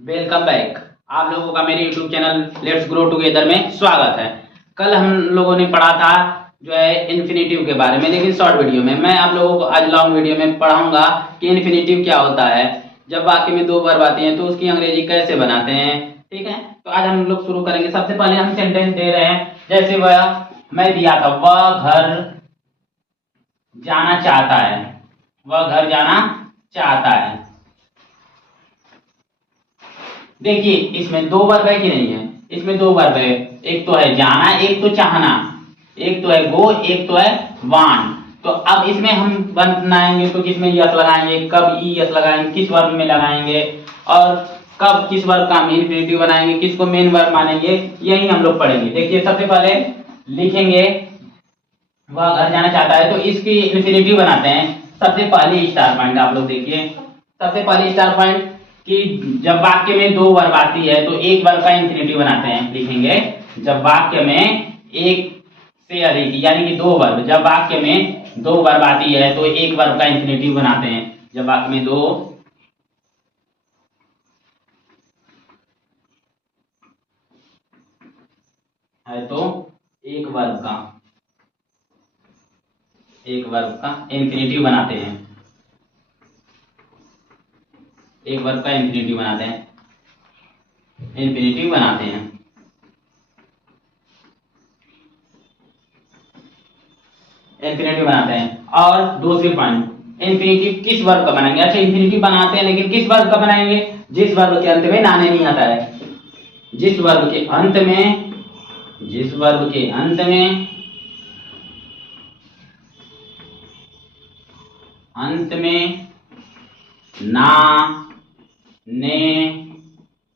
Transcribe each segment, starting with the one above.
Welcome back. आप लोगों का मेरे YouTube channel let's grow together में स्वागत है। कल हम लोगों ने पढ़ा था जो है इन्फिनेटिव के बारे में, लेकिन शॉर्ट वीडियो में। मैं आप लोगों को आज लॉन्ग वीडियो में पढ़ाऊंगा कि इन्फिनेटिव क्या होता है, जब वाक्य में दो वर्ब आती हैं तो उसकी अंग्रेजी कैसे बनाते हैं। ठीक है, तो आज हम लोग शुरू करेंगे। सबसे पहले हम सेंटेंस दे रहे हैं, जैसे वह मैं दिया था, वह घर जाना चाहता है। वह घर जाना चाहता है। देखिए इसमें दो वर्ब है कि नहीं है, इसमें दो वर्ब है, एक तो है जाना, एक तो चाहना, एक तो है गो, एक तो है वांट। तो अब इसमें हम बनाएंगे तो किसमें यस लगाएंगे, कब ई यस लगाएंगे, किस वर्ब में लगाएंगे, और कब किस वर्ब का हम इन्फिनेटिव बनाएंगे, किसको मेन वर्ब मानेंगे, यही हम लोग पढ़ेंगे। देखिए सबसे पहले लिखेंगे वह घर जाना चाहता है, तो इसकी इन्फिनेटिव बनाते हैं। सबसे पहले स्टार पॉइंट आप लोग देखिए, सबसे पहले स्टार पॉइंट कि जब वाक्य में दो वर्ब आती है तो एक वर्ब का इन्फिनेटिव बनाते हैं। लिखेंगे जब वाक्य में एक से अधिक यानी कि दो वर्ब, जब वाक्य में दो वर्ब आती है तो एक वर्ब का इन्फिनेटिव बनाते हैं। जब वाक्य में दो है तो एक वर्ब का इन्फिनेटिव बनाते हैं। एक वर्ब का इन्फिनेटिव बनाते हैं, इन्फिनेटिव बनाते हैं। इन्फिनेटिव बनाते हैं। और दूसरी पॉइंट, इन्फिनेटिव किस वर्ब का बनाएंगे। अच्छा इन्फिनेटिव बनाते हैं लेकिन किस वर्ब का बनाएंगे, जिस वर्ब के अंत में नाने नहीं आता है। जिस वर्ब के अंत में, जिस वर्ब के अंत में, अंत में ना, ने,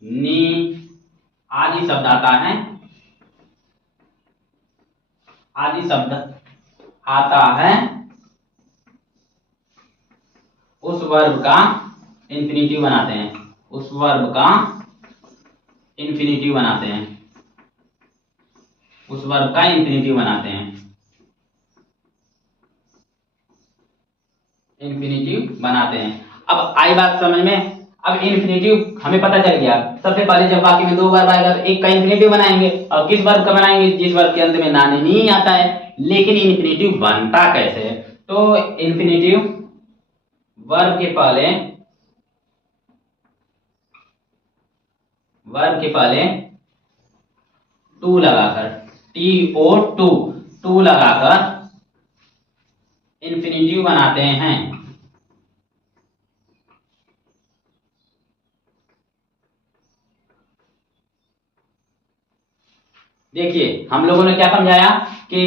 नी आदि शब्द आता है, आदि शब्द आता है, उस वर्ब का इन्फिनेटिव बनाते हैं। उस वर्ब का इन्फिनेटिव बनाते हैं, उस वर्ब का इन्फिनेटिव बनाते हैं, इन्फिनेटिव बनाते हैं। अब आई बात समझ में। अब इन्फिनेटिव हमें पता चल गया। सबसे पहले जब वाक्य में दो वर्ब आएगा तो एक का इन्फिनेटिव बनाएंगे, और किस वर्ब का बनाएंगे, जिस वर्ब के अंत में ना नहीं आता है। लेकिन इन्फिनेटिव बनता कैसे है, तो इन्फिनेटिव वर्ब के पहले, वर्ब के पहले टू लगाकर, TO 2 टू लगाकर इन्फिनेटिव बनाते हैं। देखिए हम लोगों ने क्या समझाया कि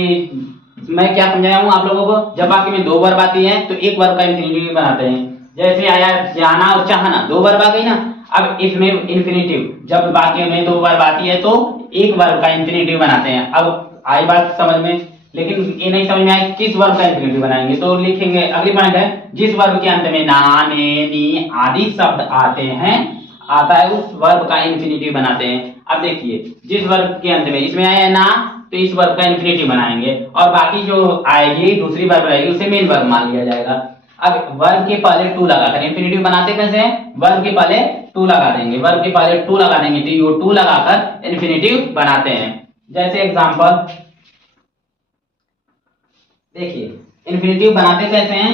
मैं क्या समझाया हूं आप लोगों को, जब वाक्य में दो वर्ब आती है तो एक वर्ब का इन्फिनेटिव बनाते हैं। जैसे आया जाना और चाहना, दो वर्ब आ गई ना। अब इसमें इन्फिनेटिव जब वाक्य में दो वर्ब आती है तो एक वर्ब का इन्फिनेटिव बनाते हैं। अब आई बात समझ में, लेकिन ये नहीं समझ में आया किस वर्ब का इन्फिनेटिव बनाएंगे। तो लिखेंगे, अगली पॉइंट है, जिस वर्ब के अंत में ना, ने, नी आदि शब्द आते हैं, आता है, उस वर्ब का इन्फिनेटिव बनाते हैं। अब देखिए जिस वर्ब के अंत में, इसमें आया ना, तो इस वर्ब का इन्फिनेटिव बनाएंगे, और बाकी जो आएगी दूसरी वर्ब रहेगी उसे मेन वर्ब मान लिया जाएगा। अब वर्ब के पहले टू लगाकर इन्फिनेटिव बनाते कैसे हैं, वर्ब के पहले टू लगा देंगे, वर्ब के पहले टू लगा देंगे, TO 2 लगाकर इन्फिनेटिव बनाते हैं। जैसे एग्जांपल देखिए इन्फिनेटिव बनाते कैसे हैं,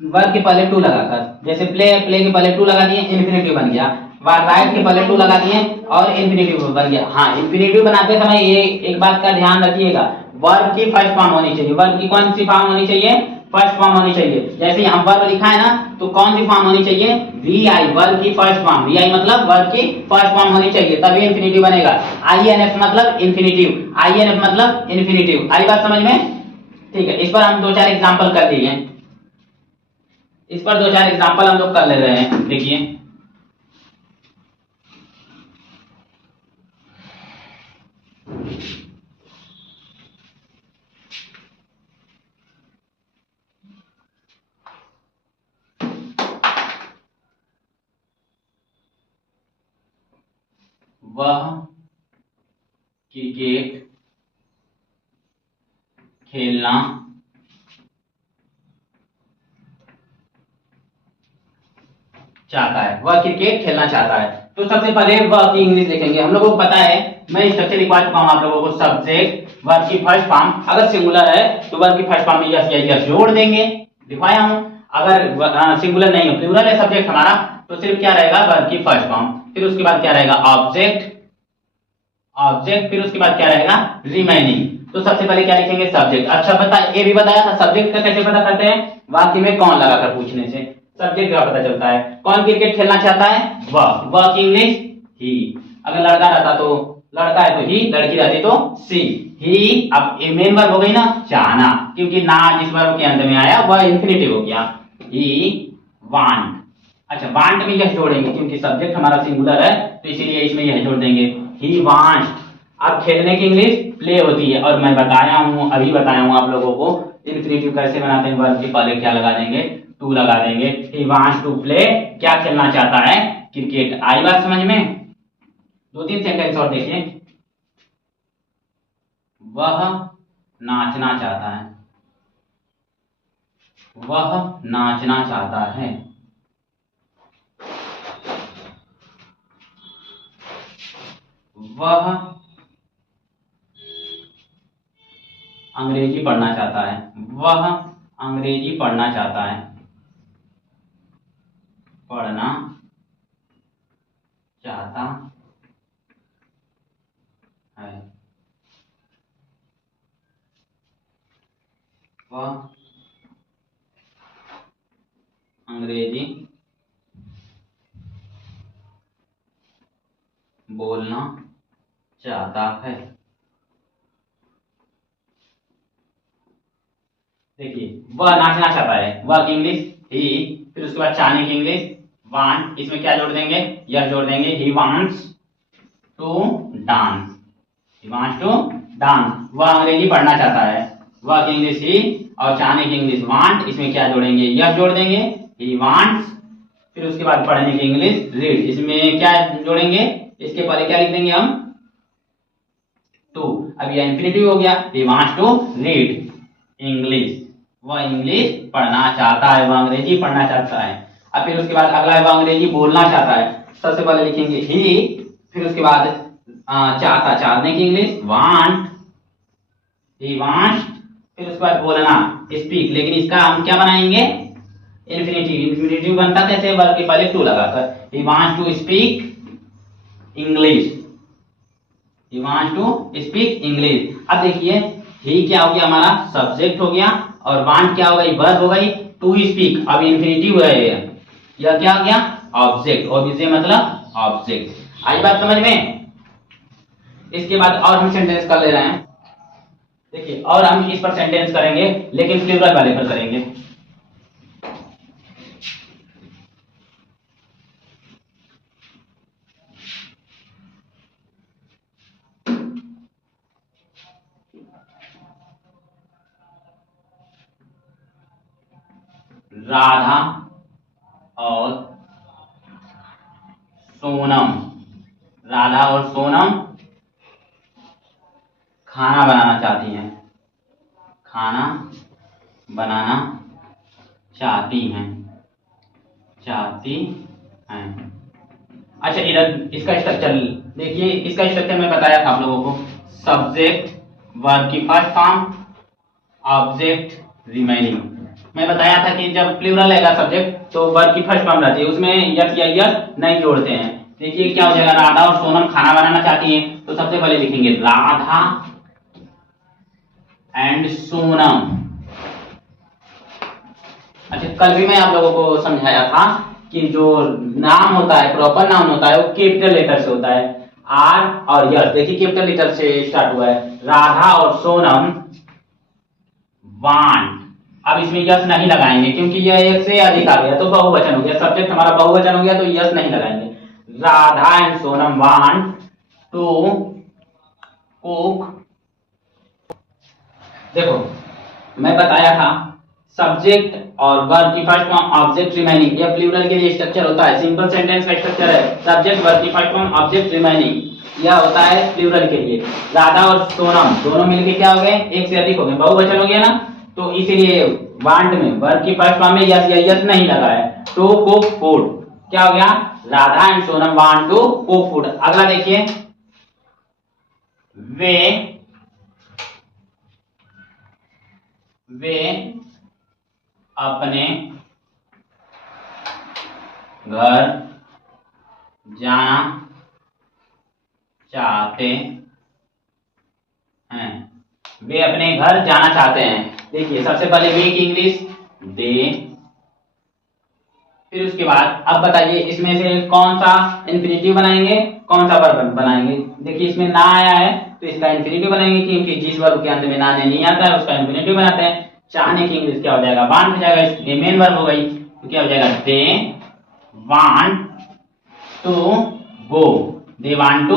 वर्ब के पहले टू लगाकर। जैसे प्ले, प्ले के पहले टू लगा दिए, इन्फिनेटिव बन गया। राइट के पहले टू लगा दिए और इन्फिनेटिव बन गया। हाँ, इन्फिनेटिव बनाते समय ये एक बात का ध्यान रखिएगा, वर्ब की फर्स्ट फॉर्म होनी चाहिए। वर्ब की कौन सी फॉर्म होनी चाहिए, फर्स्ट फॉर्म होनी चाहिए। जैसे यहाँ वर्ब लिखा है ना, तो कौन सी फॉर्म होनी चाहिए, VI, वर्ब की फर्स्ट फॉर्म। VI मतलब वर्ब की फर्स्ट फॉर्म होनी चाहिए, तभी इन्फिनेटिव बनेगा। INF मतलब इन्फिनेटिव, INF मतलब इन्फिनेटिव। आई बात समझ में। ठीक है, इस पर हम दो चार एग्जांपल कर लिए हैं, इस पर दो चार एग्जांपल हम लोग कर ले रहे हैं। देखिए वह क्रिकेट खेलना चाहता है, वह क्रिकेट खेलना चाहता है। तो सबसे पहले वर्ब की इंग्लिश लिखेंगे। हम लोगों को पता है, मैं स्ट्रक्चर लिखवा चुका हूं आप लोगों को। सब्जेक्ट, वर्ब की फर्स्ट फॉर्म, अगर सिंगुलर है तो वर्ब की फर्स्ट फॉर्म में यस या यस जोड़ देंगे, लिखवाया हूं। अगर सिंगुलर नहीं है, प्लूरल है सब्जेक्ट हमारा, तो सिर्फ क्या रहेगा, वर्ब की फर्स्ट फॉर्म। फिर उसके बाद क्या रहेगा, ऑब्जेक्ट, ऑब्जेक्ट, फिर उसके बाद क्या रहेगा, रिमेनिंग। तो सबसे पहले क्या लिखेंगे, सब्जेक्ट। अच्छा बता, ये भी बताया था सब्जेक्ट का कैसे पता करते हैं, वाक्य में कौन लगाकर पूछने से सब्जेक्ट का पता चलता है। कौन क्रिकेट खेलना चाहता है, वह की इंग्लिश ही। अगर लड़का रहता तो लड़का है तो ही, लड़की रहती तो सी। ही, अब मेन वर्ब हो गई ना, चाहना, क्योंकि ना जिस वर्ब के अंत में आया वह इंफिनिटिव हो गया। He want. अच्छा, वांट में यह जोड़ेंगे क्योंकि सब्जेक्ट हमारा सिंगुलर है, तो इसीलिए इसमें यह जोड़ देंगे, ही वांट्स। अब खेलने की इंग्लिश प्ले होती है, और मैं बताया हूं, अभी बताया हूं आप लोगों को इंफिनिटिव कैसे बनाते हैं। वर्ब के पहले क्या लगा देंगे, टू लगा देंगे। ही वांट्स टू प्ले, क्या खेलना चाहता है, क्रिकेट। आई बात समझ में। दो तीन सेंटेंस और देखिए। वह नाचना चाहता है, वह नाचना चाहता है। वह अंग्रेजी पढ़ना चाहता है, वह अंग्रेजी पढ़ना चाहता है, पढ़ना चाहता है। वह अंग्रेजी बोलना चाहता है। देखिए, वह नाचना चाहता है, वह की इंग्लिश ही, फिर उसके बाद चाहने की इंग्लिश वांट। इसमें क्या जोड़ देंगे, यह जोड़ देंगे, he wants to dance, he wants to dance. वह अंग्रेजी पढ़ना चाहता है, वह की इंग्लिश ही, और चाहने की इंग्लिश वांट। इसमें क्या जोड़ेंगे, यह जोड़ देंगे, ही वांट्स। फिर उसके बाद पढ़ने की इंग्लिश रीड। इसमें क्या जोड़ेंगे, इसके पहले क्या लिख देंगे हम, टू। अब यह इंफिनिटिव हो गया, he wants to read English. वह इंग्लिश पढ़ना चाहता है, वह अंग्रेजी पढ़ना चाहता है। अब फिर उसके बाद अगला है, वह अंग्रेजी बोलना चाहता है। सबसे पहले लिखेंगे ही, फिर उसके बाद चाहता, चाहने की इंग्लिश वांट, ही वांट्स। फिर उसके बाद बोलना स्पीक, लेकिन इसका हम क्या बनाएंगे, इंफिनिटिव। इंफिनिटिव बनता कैसे, वर्ब के पहले टू लगाकर, he wants to speak English, he wants to speak English. अब देखिए, ही क्या हो गया, हमारा सब्जेक्ट हो गया, और वांट क्या हो गई, वर्ब हो गई, टू स्पीक अब इंफिनिटिव है, यह क्या हो गया, ऑब्जेक्ट। ऑब्जेक्ट मतलब ऑब्जेक्ट। आई बात समझ में। इसके बाद और हम सेंटेंस कर ले रहे हैं। देखिए, और हम इस पर सेंटेंस करेंगे, लेकिन प्लूरल वाले पर करेंगे। राधा और सोनम, राधा और सोनम खाना बनाना चाहती हैं, खाना बनाना चाहती हैं, चाहती हैं। अच्छा, इधर इसका स्ट्रक्चर देखिए। इसका स्ट्रक्चर मैं बताया था आप लोगों को, सब्जेक्ट, वर्ब की फर्स्ट फॉर्म, ऑब्जेक्ट, रिमेनिंग। मैं बताया था कि जब प्लूरल रहेगा सब्जेक्ट तो वर्ब की फर्स्ट फॉर्म रहती है, उसमें यस या यस नहीं जोड़ते हैं। देखिए क्या हो जाएगा, राधा और सोनम खाना बनाना चाहती हैं, तो सबसे पहले लिखेंगे राधा एंड सोनम। अच्छा, कल भी मैं आप लोगों को समझाया था कि जो नाम होता है, प्रॉपर नाम होता है, वो कैपिटल लेटर से होता है, आर और यस। देखिए कैपिटल लेटर से स्टार्ट हुआ है, राधा और सोनम वांट। अब इसमें यस नहीं लगाएंगे क्योंकि यह एक से अधिक आ गया तो बहुवचन हो गया, सब्जेक्ट हमारा बहुवचन हो गया, तो यस नहीं लगाएंगे। Radha and Sonam want to cook. देखो मैं बताया था, सब्जेक्ट और वर्ब की फर्स्ट फॉर्म, ऑब्जेक्ट, रिमेनिंग। यह प्लूरल के लिए स्ट्रक्चर होता है, सिंपल सेंटेंस का स्ट्रक्चर है, सब्जेक्ट, वर्ब की फर्स्ट फॉर्म, ऑब्जेक्ट, रिमेनिंग। यह होता है प्लूरल के लिए। राधा और सोनम दोनों मिलके क्या हो गए, एक से अधिक हो गए, बहुवचन हो गया ना, तो इसीलिए वांट में वर्ब की फर्स्ट फॉर्म में यस या यस नहीं लगा है। टू कुक फूड, क्या हो गया, Radha and Sonam want to cook food. अगला देखिए, वे अपने घर जाना चाहते हैं। वे अपने घर जाना चाहते हैं। देखिए सबसे पहले वे की इंग्लिश दे, फिर उसके बाद अब बताइए इसमें से कौन सा इन्फिनिटिव बनाएंगे, कौन सा वर्ब बनाएंगे। देखिए इसमें ना आया है तो इसका इन्फिनिटिव बनाएंगे, क्योंकि जिस वर्ब के अंत में ना नहीं आता है उसका इन्फिनिटिव बनाते हैं। चाहने की इंग्लिश क्या हो जाएगा, वांट हो जाएगा, ये मेन वर्ब हो गई, तो क्या हो जाएगा, they want to go. They want to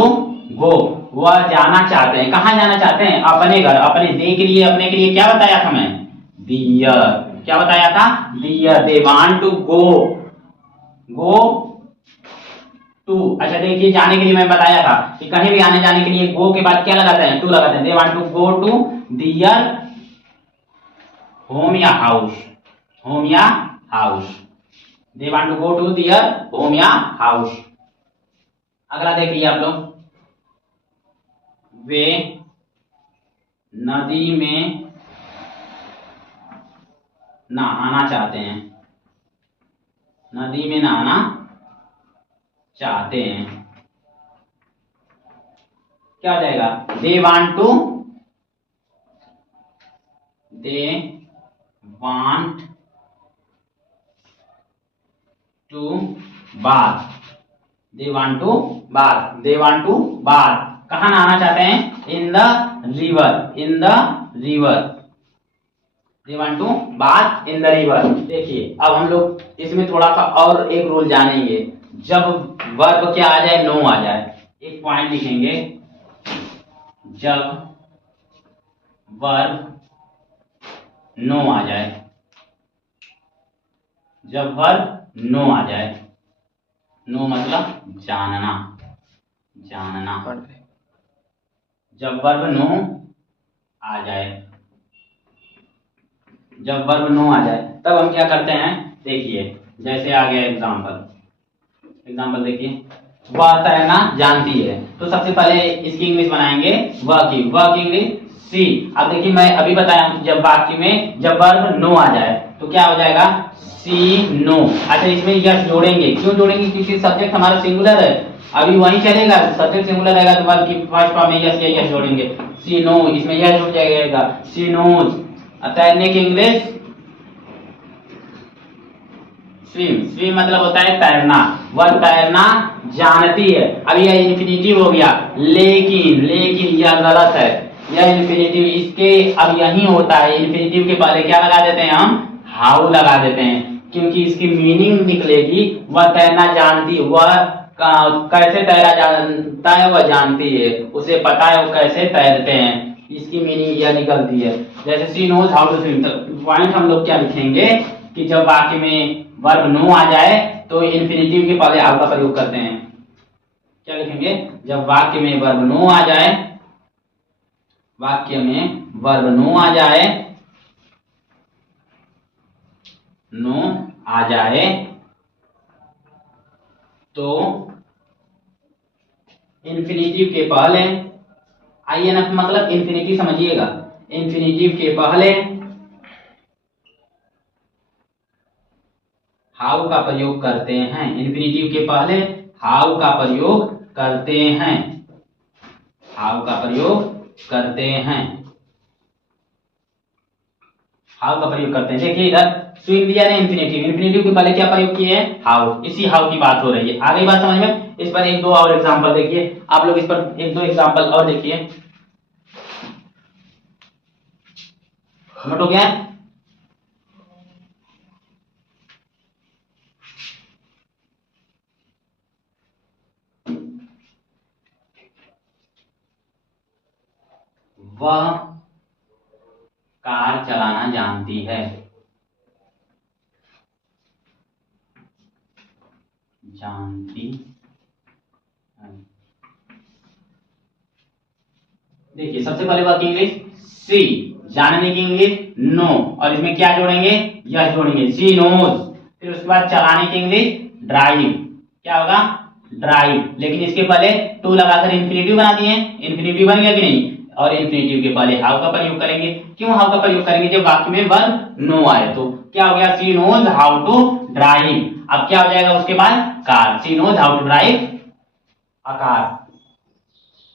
go, वह जाना चाहते हैं। कहाँ जाना चाहते हैं, अपने घर। अपने दे के लिए, अपने के लिए क्या बताया था मैं, दियर। क्या बताया था, there. They want to go, go to. अच्छा देखिए जाने के लिए मैं बताया था कि कहीं भी आने जाने के लिए गो के बाद क्या लगाते हैं, टू लगाते हैं। They want to go to their home या हाउस, होम या house. They want to go to their home या हाउस। अगला देख लीजिए आप लोग, वे नदी में नहाना चाहते हैं। नदी में नहाना चाहते हैं, क्या हो जाएगा, they want to bath. They want to bath, they want to bath. कहाँ नहाना चाहते हैं, in the river, in the river. They want to bath in the river. देखिए अब हम लोग इसमें थोड़ा सा और एक रूल जानेंगे। जब वर्ब क्या आ जाए, नो आ जाए, एक पॉइंट लिखेंगे, जब वर्ब नो आ जाए, जब वर्ब नो आ जाए, नो मतलब जानना, जानना। जब वर्ब नो आ जाए, जब वर्ब नो आ जाए तब हम क्या करते हैं, देखिए जैसे आ गया एग्जाम्पल, एग्जाम्पल देखिए, वह तैरना जानती है। तो सबसे पहले इसकी इंग्लिश बनाएंगे वह की इंग्लिश सी। अब देखिए मैं अभी बताया जब वाक्य में जब वर्ब नो आ जाए तो क्या हो जाएगा, सी नो। अच्छा इसमें यस जोड़ेंगे, क्यों जोड़ेंगे, क्योंकि सब्जेक्ट हमारा सिंगुलर है, अभी वही चलेगा। सब्जेक्ट सिंगुलर रहेगा तो वर्ब की फर्स्ट फॉर्म में यस या यस जोड़ेंगे, सी नो, इसमें यस जुड़ जाएगा, सी नोज। तैरने की इंग्लिश स्विम। स्विम मतलब होता है तैरना, वह तैरना जानती है। अब यह इन्फिनिटिव हो गया, लेकिन, लेकिन यह गलत है, यह इन्फिनिटिव इसके अब यही होता है, इन्फिनिटिव के पहले क्या लगा देते हैं हम, हाउ लगा देते हैं, क्योंकि इसकी मीनिंग निकलेगी वह तैरना जानती, वह कैसे तैरा जानता है, वह जानती है, उसे पता है वो कैसे तैरते हैं, इसकी मीनिंग यह निकलती है। जैसे she knows how to swim. Point हम लोग क्या लिखेंगे कि जब वाक्य में वर्ब नो आ जाए तो इन्फिनिटिव के पहले हाउ का प्रयोग करते हैं। क्या लिखेंगे, जब वाक्य में वर्ब नो आ जाए, वाक्य में वर्ब नो आ जाए, नो आ जाए तो इन्फिनिटिव के पहले, आइए ना मतलब इन्फिनिटिव समझिएगा, इन्फिनिटिव के पहले हाउ का प्रयोग करते हैं। इन्फिनिटिव के पहले हाउ का प्रयोग करते हैं, हाउ का प्रयोग करते हैं, हाउ का प्रयोग करते हैं। देखिए इधर स्विम दिया है इन्फिनिटिव, इन्फिनिटिव के पहले क्या प्रयोग किए हैं, हाउ, इसी हाउ की बात हो रही है। आगे बात समझ में। इस पर एक दो और एग्जांपल देखिए आप लोग, इस पर एक दो एग्जांपल और देखिए। नोट हो गया, वह कार चलाना जानती है, जानती है। देखिए सबसे पहले बात इंग्लिश सी, जानने की इंग्लिश नो, और इसमें क्या जोड़ेंगे, यस जोड़ेंगे, सी नोज। फिर उसके बाद चलाने की इंग्लिश ड्राइव, क्या होगा, ड्राइव। लेकिन इसके पहले टू लगाकर इन्फिनेटिव बना दिए, इन्फिनेटिव बन गया कि नहीं, और इन्फिनेटिव के पहले हाउ का प्रयोग करेंगे। क्यों हाउ का प्रयोग करेंगे, जब वाक्य में वर्ब नो आए। तो क्या हो गया, she knows how to drive. अब क्या हो जाएगा उसके बाद, car. She knows how to drive a car,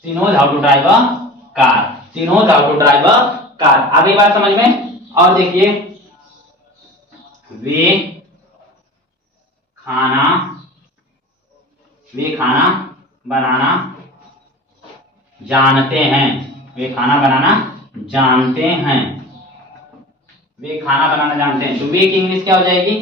she knows how to drive a car, she knows how to drive a car. आगे बात समझ में। और देखिए, वे खाना बनाना जानते हैं, वे खाना बनाना जानते हैं, वे खाना बनाना जानते हैं। तो वे की इंग्लिश क्या हो जाएगी,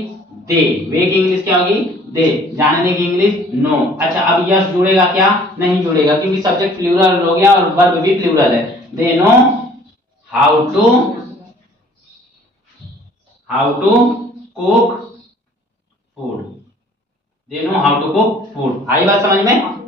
दे। वे की इंग्लिश क्या होगी, दे। जानने की इंग्लिश नो। अच्छा, अब यस जुड़ेगा क्या, नहीं जुड़ेगा, क्योंकि सब्जेक्ट प्लूरल हो गया और वर्ब भी प्लूरल है। They know how to cook food, they know how to cook food. आई बात समझ में।